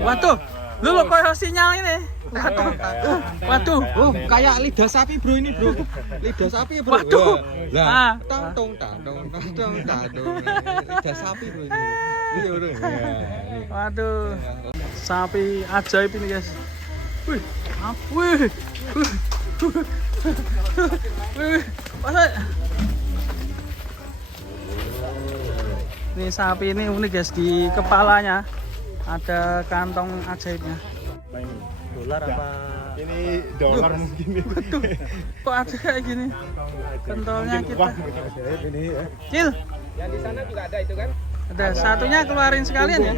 Waduh, lu kok sinyal ini? Waduh, kayak lidah sapi bro ini bro. Lidah sapi bro. Waduh. Lah, tong tadong. Lidah sapi bro ini. Iya bro. Waduh. Sapi ajaib ini guys. Wih, wih. Wih, masa? Ini sapi ini unik guys, di kepalanya ada kantong ajaibnya. Dolar apa? Ini dolar mungkin. Waduh, kok ada kayak gini? Pentolnya kita. Cil. Yang di sana juga ada itu kan? Ada satunya keluarin sekalian ya.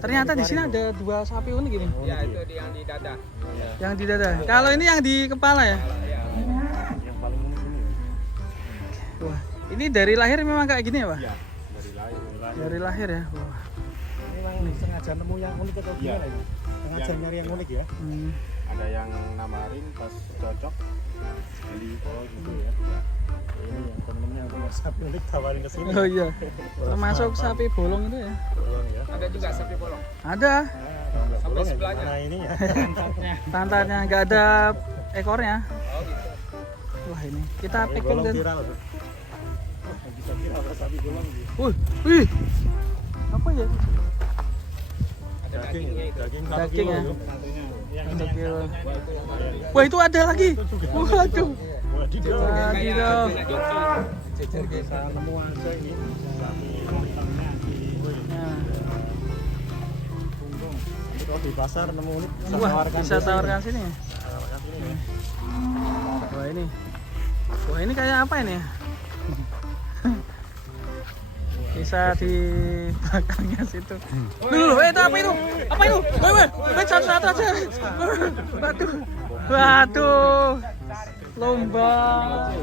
Ternyata di sini ada dua sapi unik ini. Ya itu yang di dada. Yang di dada. Kalau ini yang di kepala ya. Yang paling unik ini. Wah, ini dari lahir memang kayak gini ya, Pak? Iya, dari lahir. Dari lahir ya. Wah. Memang sengaja nemu yang unik atau gimana ini? Sengaja nyari yang unik ya? Ada yang namarin pas cocok. Jadi gitu ya. Ini yang temen-temennya punya sapi unik tawarin ke sini. Oh iya. Termasuk sapi bolong itu ya. Bolong ya. Ada juga sapi bolong. Ada. Sampai sebelahnya. Nah ini ya. Pantatnya nggak ada ekornya. Oh gitu. Wah ini kita Sapi pegang bolong dan. viral. Bisa viral sapi bolong gitu. Wih. Apa ya? Ada dagingnya itu. Daging ya. Yang 1 kilo. Wah itu ada lagi. Waduh. Wadidaw. Jejer kita nemu aja ini. Sapi hitamnya di Nah. punggung. Kalau di pasar nemu unik Wah bisa tawarkan sini. Tawarkan sini ya. Wah ini. Wah ini kayak apa ini? Bisa di belakangnya situ. Dulu, itu apa itu? Apa itu? Wait, satu-satu aja. Waduh, waduh, lombang,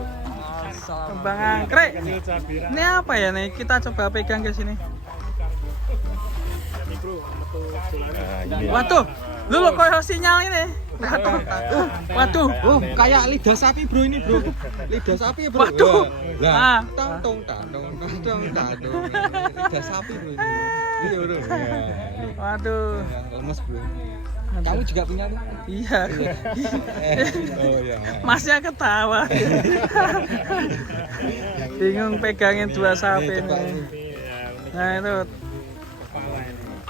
lombang angkrek. Ini apa ya nih? Kita coba pegang ke sini. Waduh, lu kok sinyal ini? Waduh, kayak lidah sapi bro ini bro. Lidah sapi bro. waduh. Lah, tong tadong. Lidah sapi bro ini. Iya bro. Waduh. Lemes bro. Kamu juga punya tuh? Iya. Oh iya. Masnya ketawa. Bingung pegangin dua sapi ini. Nah itu.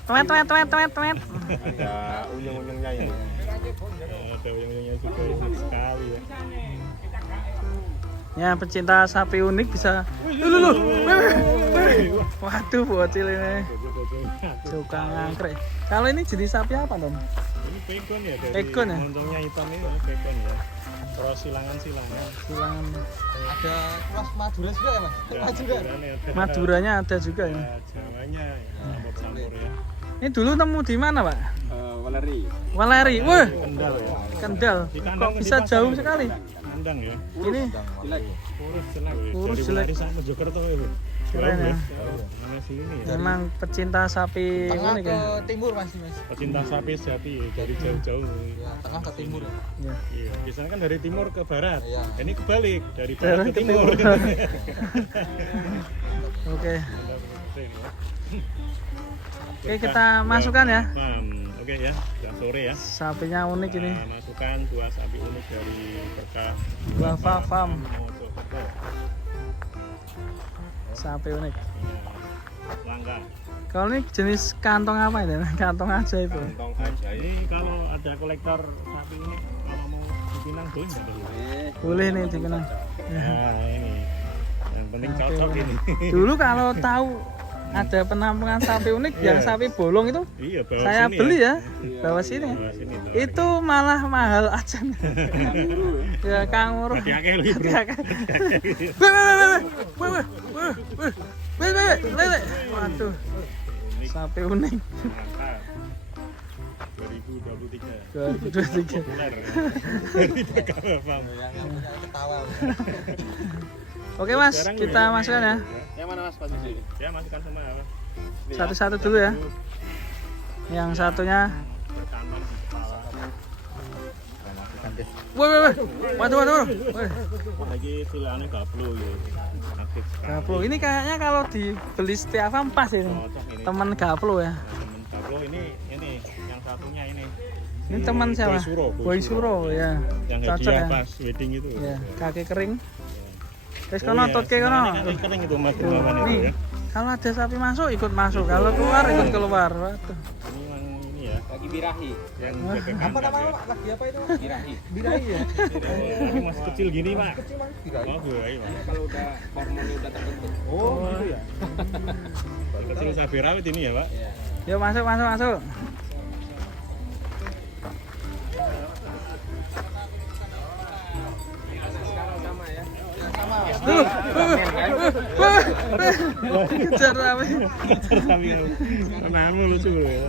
Tuet. Ada unyeng-unyengnya ini. Ada unyeng-unyengnya juga ini sekali ya. Ya pecinta sapi unik bisa. Waduh bocil ini. Suka ngangkrek. Kalau ini jenis sapi apa Don? Ini pegon ya dari Pegon ya? montongnya hitam ini pegon ya. Terus silangan. Silangan. Ada kelas Madura juga ya mas? Ya, Madura. Maduranya ada juga ya. Jawanya campur-campur ya. Ini dulu temu di mana Pak? Waleri. Waleri. Wah, Kendal ya. Kendal. Kok bisa jauh sekali? Kandang ya. Ini Kurus jelek. Kurus Dari jelek. Waleri sampai Mojokerto itu. keren ya. Mana sini ya. Memang pecinta sapi Tengah unik ke ya. timur mas. Pecinta sapi sejati dari jauh-jauh. Ya, tengah ke timur. Ya. Iya, biasanya kan dari timur ke barat. Iya. Ini kebalik, dari Barat barat ke ke timur. timur. Oke. Oke kita masukkan ya. Oke ya, jam sore ya. Sapinya unik ini. Kita masukkan dua sapi unik dari Berkah Guava Farm. Mojokerto. Sapi unik. Langka. Kalau ini jenis kantong apa ini? Kantong aja itu. Kantong aja. Ini kalau ada kolektor sapi ini kalau mau dipinang boleh nggak dulu? Boleh nih dikenal. Nah ini, yang penting cocok ini. Dulu kalau tahu ada penampungan sapi unik yang sapi bolong itu Iya, bawa saya sini beli ya, Iya, bawa sini. bawa sini, bawa Itu malah mahal aja. Ya kanguru. Hati-hati lagi, bro. Lele. Waduh. Sapi unik. Mantap. 2023. 2023. Populer. Dari Berkah Farm. Ketawa. Oke Mas, kita masukkan ya. Yang mana Mas posisi? Ya masukkan semua ya. Satu-satu dulu ya. Yang satunya. Berkantong di kepala. Wah. Waduh. Lagi tulangannya gaplu ya. Aktif sekali. Gaplo ini kayaknya kalau dibeli setiap pas ini. Cocok ini. Teman Gaplo ya. Temen Oh ini yang satunya ini. Ini teman siapa? Boy Suro. Ya. Yang Cocok hadiah ya. pas wedding itu. Ya, kaki kering. Terus Oh, kono iya. totke kono. Kaki kering itu Mas Tuh, Dermawan itu nih, ya. kalau ada sapi masuk ikut masuk, kalau keluar ikut keluar. Waduh. Ini yang ini ya. Lagi birahi. Yang jaga kandang ya. Lagi apa itu? Birahi. Birahi ya. Ini masih kecil gini Pak. Kecil Bang. Oh birahi Pak. Kalau udah hormonnya udah terbentuk. Oh gitu ya. Baru kecil cabai rawit ini ya Pak. Iya. Yuk masuk masuk masuk. Sekarang sama ya. Tuh. Kejar apa? Namu lucu ya.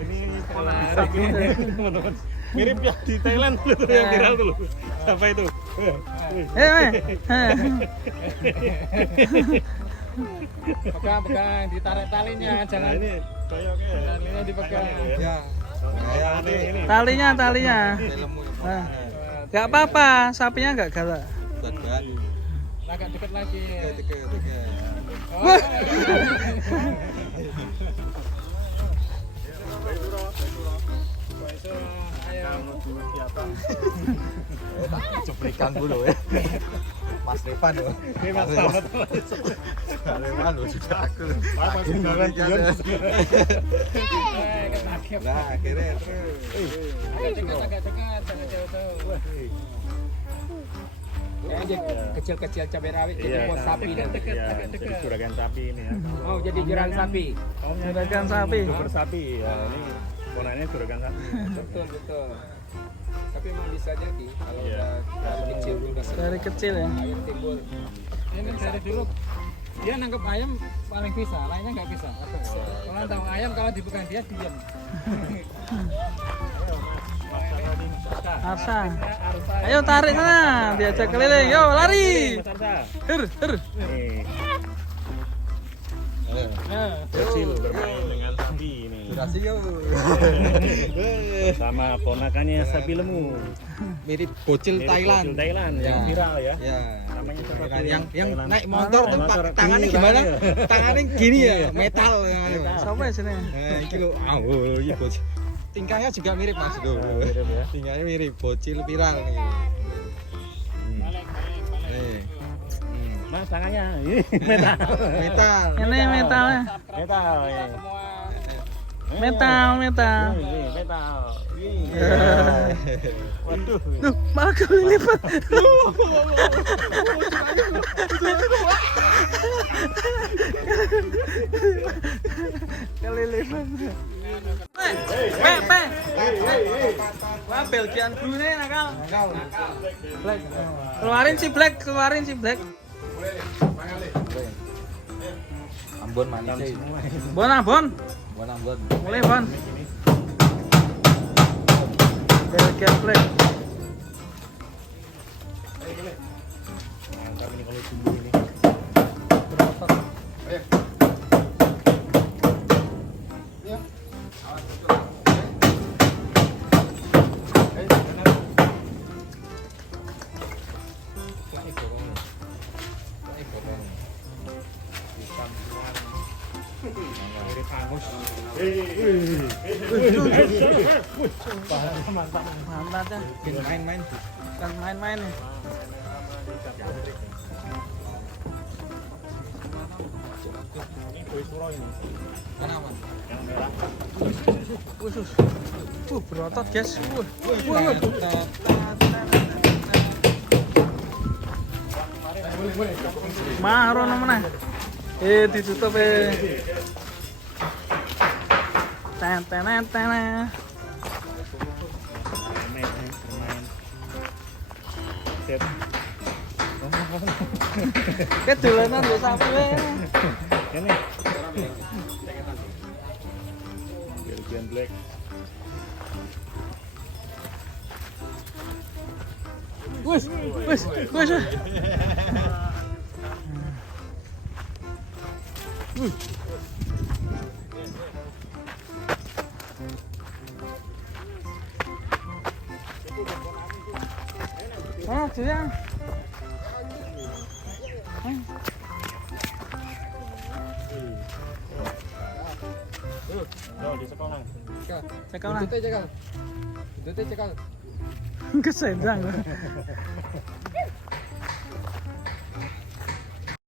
Ini teman-teman. Mirip ya di Thailand tuh yang viral tuh loh. Siapa itu? Pegang, ditarik talinya, Nah, jangan ini koyoknya. talinya dipegang. Ya. Ini. Talinya. Nah, nggak apa-apa, sapinya nggak galak. Buat bahan. Agak deket lagi. Deket. Wah. Cuplikan dulu ya. Mas Revan loh. Ini Mas Selamat. Mas Revan loh sudah aku. Apa sih jalan jalan? Ketakip. Nah, akhirnya terus. Agak dekat, jangan jauh-jauh. Yang kecil-kecil cabai rawit jadi buat sapi. Iya, jadi juragan sapi ini ya. Oh, jadi juragan sapi. Juragan sapi. Super sapi ya. Ini ponanya juragan sapi. Betul. Tapi memang bisa jadi kalau Iya. udah kecil udah Dari kecil ya. ayam timbul. Ini dari dulu dia nangkep ayam paling bisa, lainnya nggak bisa. Kalau tahu ayam kalau dipegang dia diam. Arsa. Ayo tarik sana, diajak keliling. Yo, lari. Mas Arsa. Her. Nih, Nah, kecil bermain dengan sapi ini. Durasi yuk. Sama ponakannya sapi lemu. Mirip bocil Mirip Thailand. bocil Thailand Ya. yang viral ya. Ya. Namanya siapa tuh? Yang Thailand. naik motor tuh Motor. tangannya Gini gimana? tangannya. Tangannya gini ya, metal. siapa ya sini? Iki lho, iya bocil. Tingkahnya juga mirip Mas Go. Mirip ya. Tingkahnya mirip bocil viral nih. Nih. Mas tangannya ini metal. Metal. Ini metalnya. Metal ya. Metal. Ini metal. Ini. Waduh. Duh, malah kelilipan. Kelilipan. Pe. Wah, Belgian Blue nih nakal. Black. Keluarin si Black. Ambon manis sih. Bon. Ambon. Mulai Bon. Belgian Black. Mantap ini kalau sumbu ini. Mirip hangus. Mantap ya. Main-main. Bukan main-main nih. Ini kue suro ini. Mana Mas? Yang merah. Khusus. Berotot guys. Mahro mana? Ditutup Ten. Bermain. Set. Kedulanan lho sapi we. Ini. Belgian Black. Wes. Mana dia? Oh, di sekolah. Cekal lah. Dutnya cekal. Dutnya cekal. Kesedang.